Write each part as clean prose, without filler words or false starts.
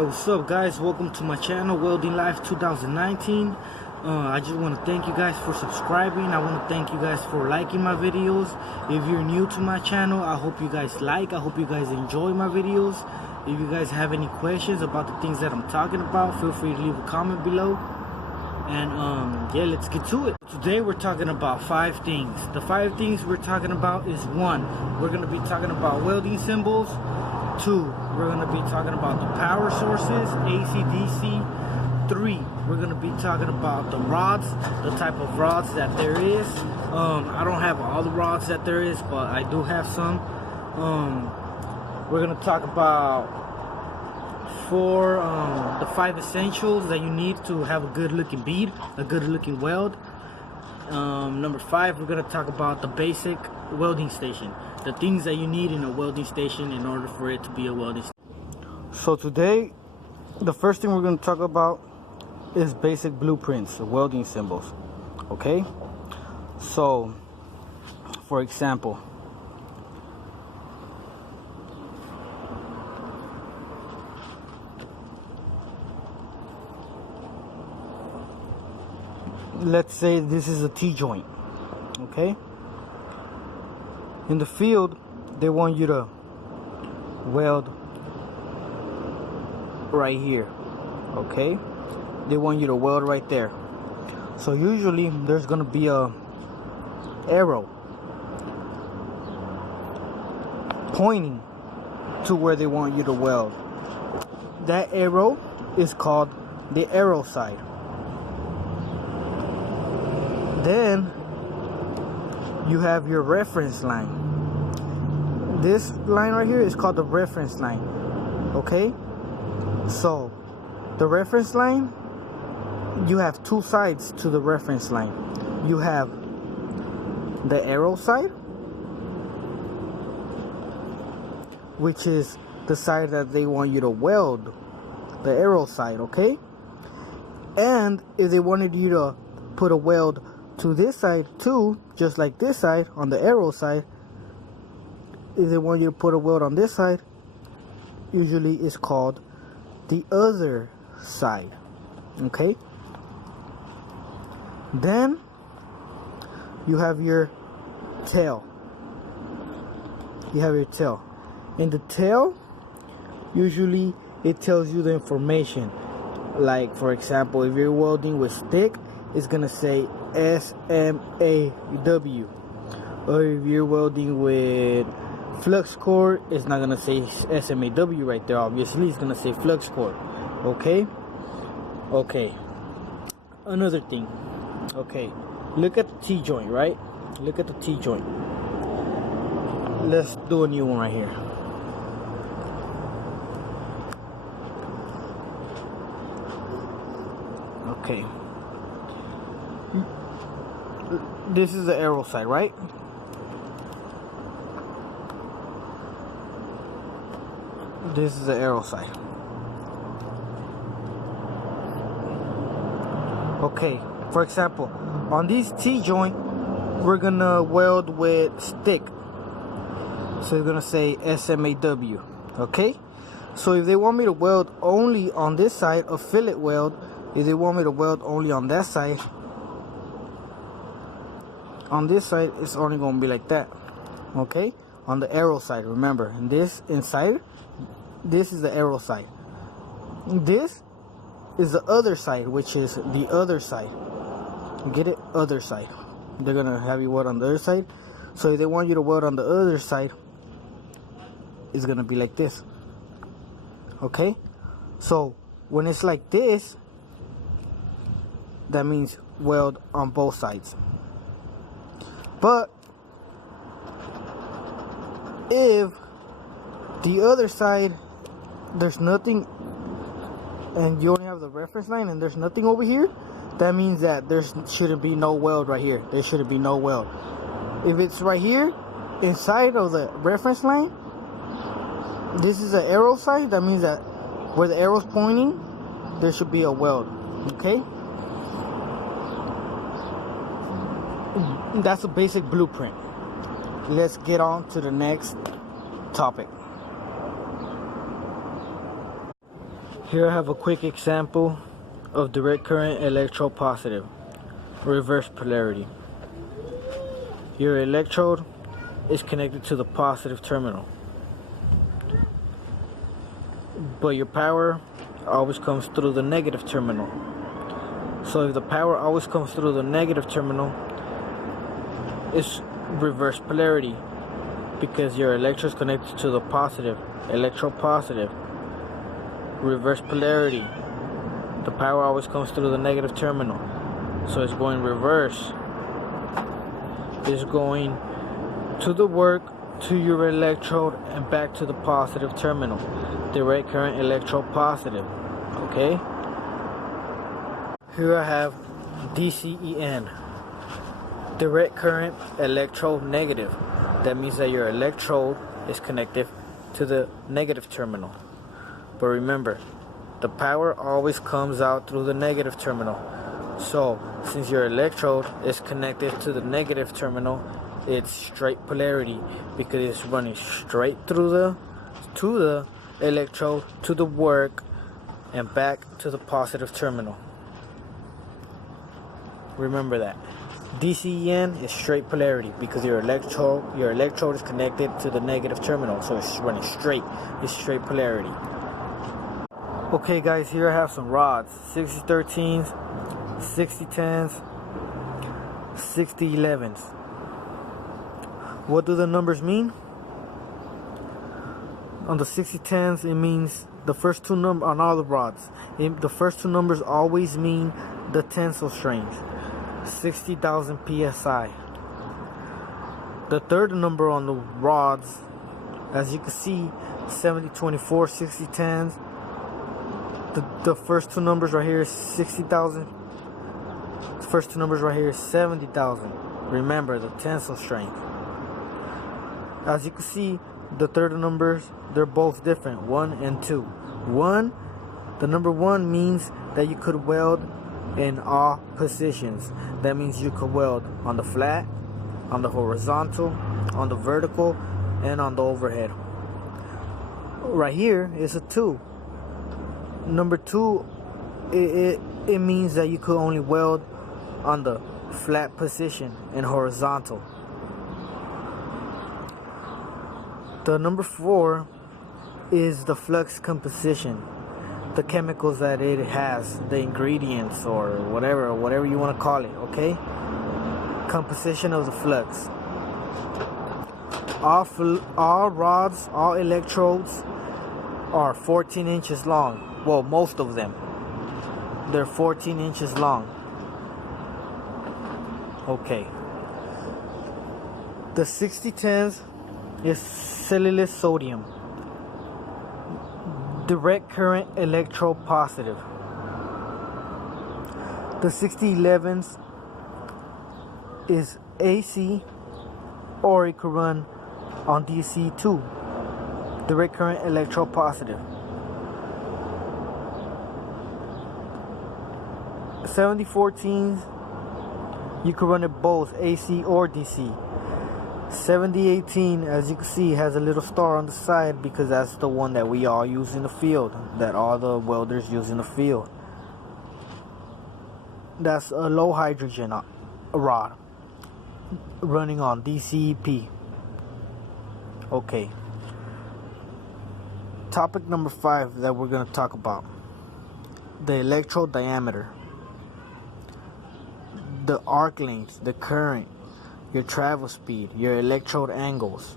Hey, what's up guys? Welcome to my channel, Welding Life 2019. I just want to thank you guys for subscribing. I want to thank you guys for liking my videos. If you're new to my channel, I hope you guys I hope you guys enjoy my videos. If you guys have any questions about the things that I'm talking about, feel free to leave a comment below. And yeah, let's get to it. Today we're talking about 5 things. The 5 things we're talking about is 1, we're going to be talking about welding symbols. 2, we're going to be talking about the power sources, AC, DC. 3, we're going to be talking about the rods, the type of rods that there is. I don't have all the rods that there is, but I do have some. We're going to talk about the 5 essentials that you need to have a good looking bead, a good looking weld. Number 5, we're going to talk about the basic welding station, the things that you need in a welding station in order for it to be a welding station. So today, the first thing we're going to talk about is basic blueprints, welding symbols. Okay, so for example, let's say this is a T-joint. Okay, in the field they want you to weld right here. Okay, they want you to weld right there. So usually there's gonna be a arrow pointing to where they want you to weld. That arrow is called the arrow side. Then you have your reference line. This line right here is called the reference line. Okay, so the reference line, you have 2 sides to the reference line. You have the arrow side, which is the side that they want you to weld, the arrow side. Okay, and if they wanted you to put a weld to this side too, just like this side on the arrow side, if they want you to put a weld on this side, usually it's called the other side. Okay, then you have your tail. In the tail, usually it tells you the information. Like for example, if you're welding with stick, it's gonna say SMAW, or if you're welding with flux core, it's not gonna say SMAW right there. Obviously, it's gonna say flux core. Okay. Another thing. Okay, look at the T-joint, right? Look at the T-joint. Let's do a new one right here. Okay. This is the arrow side, right? This is the arrow side. Okay, for example, on this T-joint, we're gonna weld with stick. So it's gonna say SMAW. Okay? So if they want me to weld only on this side, a fillet weld, if they want me to weld only on that side, on this side, it's only gonna be like that. Okay? On the arrow side, remember, and this inside, this is the arrow side. This is the other side, which is the other side. Get it? Other side. They're gonna have you weld on the other side. So if they want you to weld on the other side, it's gonna be like this. Okay? So when it's like this, that means weld on both sides. But if the other side, there's nothing, and you only have the reference line and there's nothing over here, that means that there shouldn't be no weld right here. There shouldn't be no weld. If it's right here inside of the reference line, this is the arrow side, that means that where the arrow's pointing, there should be a weld. Okay, that's a basic blueprint. Let's get on to the next topic. Here I have a quick example of direct current electropositive, reverse polarity. Your electrode is connected to the positive terminal, but your power always comes through the negative terminal. So if the power always comes through the negative terminal, it's reverse polarity because your electrode is connected to the positive, electropositive. Reverse polarity, the power always comes through the negative terminal, so it's going reverse. It's going to the work, to your electrode, and back to the positive terminal. Direct current electropositive. Okay, here I have DCEN, direct current electronegative. That means that your electrode is connected to the negative terminal. But remember, the power always comes out through the negative terminal. So, since your electrode is connected to the negative terminal, it's straight polarity because it's running straight through to the electrode, to the work, and back to the positive terminal. Remember that. DCEN is straight polarity because your electrode is connected to the negative terminal, so it's running straight. It's straight polarity. Okay guys, here I have some rods, 6013s, 6010s, 6011s. What do the numbers mean? On the 6010s, it means the first two numbers on all the rods. The first two numbers always mean the tensile strength, 60,000 psi. The third number on the rods, as you can see, 7024, 6010s. The first two numbers right here is 60,000. The first two numbers right here is 70,000. Remember the tensile strength. As you can see, the third numbers, they're both different, 1 and 2. The number 1 means that you could weld in all positions. That means you could weld on the flat, on the horizontal, on the vertical, and on the overhead. Right here is a 2. Number 2, it means that you could only weld on the flat position and horizontal. The number 4 is the flux composition, the chemicals that it has, the ingredients or whatever you want to call it, okay? Composition of the flux. All rods, all electrodes are 14 inches long. Well, most of them. They're 14 inches long. Okay. The 6010s is cellulose sodium, direct current electropositive. The 6011s is AC, or it could run on DC too, direct current electropositive. 7014s, you can run it both AC or DC. 7018, as you can see, has a little star on the side because that's the one that we all use in the field, that all the welders use in the field. That's a low hydrogen rod running on DCEP. Okay. Topic number 5 that we're going to talk about: the electrode diameter, the arc length, the current, your travel speed, your electrode angles.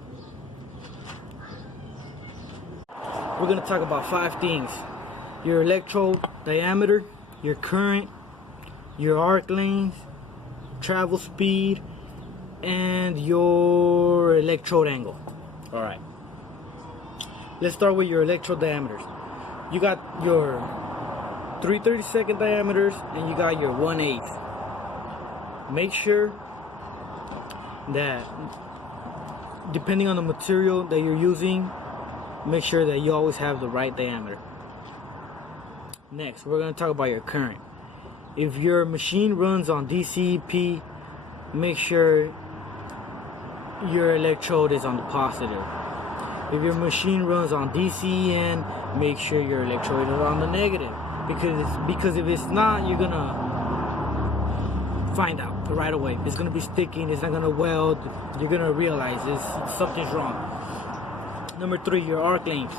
We're going to talk about 5 things: your electrode diameter, your current, your arc length, travel speed, and your electrode angle. Alright, let's start with your electrode diameters. You got your 3/32 diameters and you got your 1/8. Make sure that, depending on the material that you're using, make sure that you always have the right diameter. Next, we're going to talk about your current. If your machine runs on DCEP, make sure your electrode is on the positive. If your machine runs on DCN, make sure your electrode is on the negative, because if it's not, you're gonna find out right away. It's gonna be sticking, it's not gonna weld. You're gonna realize something's wrong. Number 3, your arc length.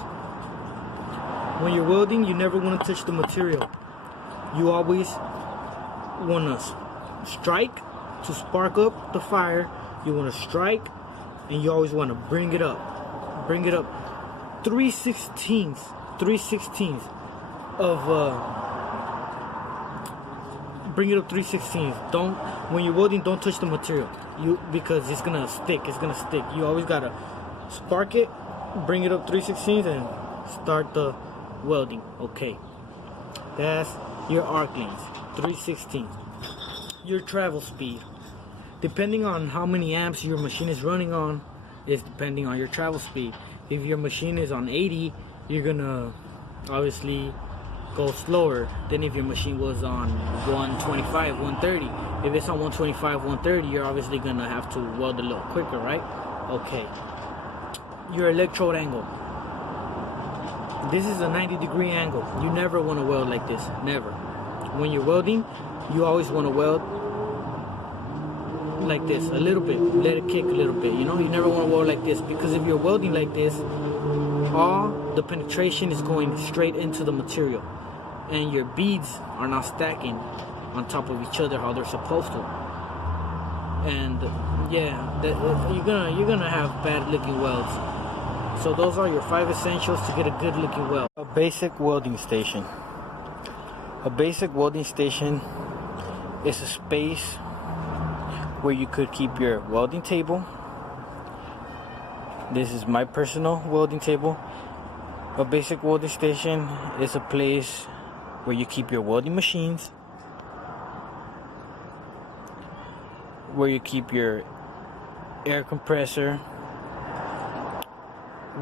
When you're welding, you never want to touch the material. You always want to strike to spark up the fire. You want to strike, and you always want to bring it up 3/16 of bring it up 3/16. Don't, when you're welding, don't touch the material, because it's gonna stick. You always gotta spark it, bring it up 3/16, and start the welding. Okay, that's your arc length, 3/16. Your travel speed, depending on how many amps your machine is running on, is depending on your travel speed. If your machine is on 80, you're gonna obviously go slower than if your machine was on 125, 130. If it's on 125, 130, you're obviously gonna have to weld a little quicker, right? Okay. Your electrode angle. This is a 90-degree angle. You never want to weld like this, never. When you're welding, you always want to weld like this, a little bit, let it kick a little bit, you know. You never want to weld like this, because if you're welding like this, all the penetration is going straight into the material, and your beads are not stacking on top of each other how they're supposed to. And yeah, you're gonna have bad looking welds. So those are your 5 essentials to get a good looking weld. A basic welding station. A basic welding station is a space where you could keep your welding table. This is my personal welding table. A basic welding station is a place where you keep your welding machines, where you keep your air compressor,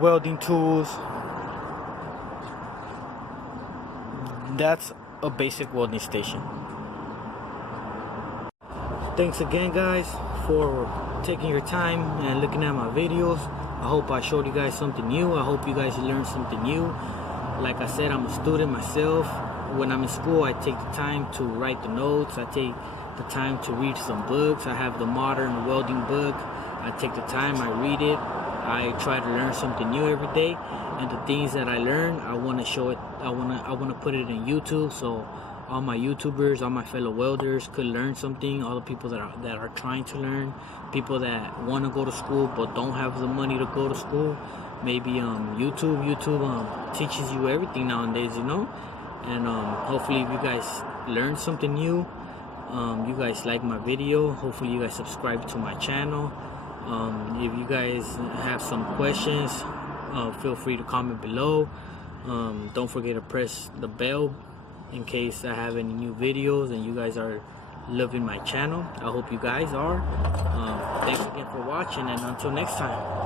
welding tools. That's a basic welding station. Thanks again, guys, for taking your time and looking at my videos. I hope I showed you guys something new. I hope you guys learned something new. Like I said, I'm a student myself. When I'm in school, I take the time to write the notes. I take the time to read some books. I have the modern welding book. I take the time, I read it. I try to learn something new every day, and the things that I learn, I want to show it. I want to put it in YouTube, so all my YouTubers, all my fellow welders could learn something. All the people that are trying to learn, people that want to go to school but don't have the money to go to school. Maybe YouTube teaches you everything nowadays, you know. And hopefully, if you guys learn something new, you guys like my video. Hopefully, you guys subscribe to my channel. If you guys have some questions, feel free to comment below. Don't forget to press the bell in case I have any new videos and you guys are loving my channel. I hope you guys are. Thanks again for watching, and until next time.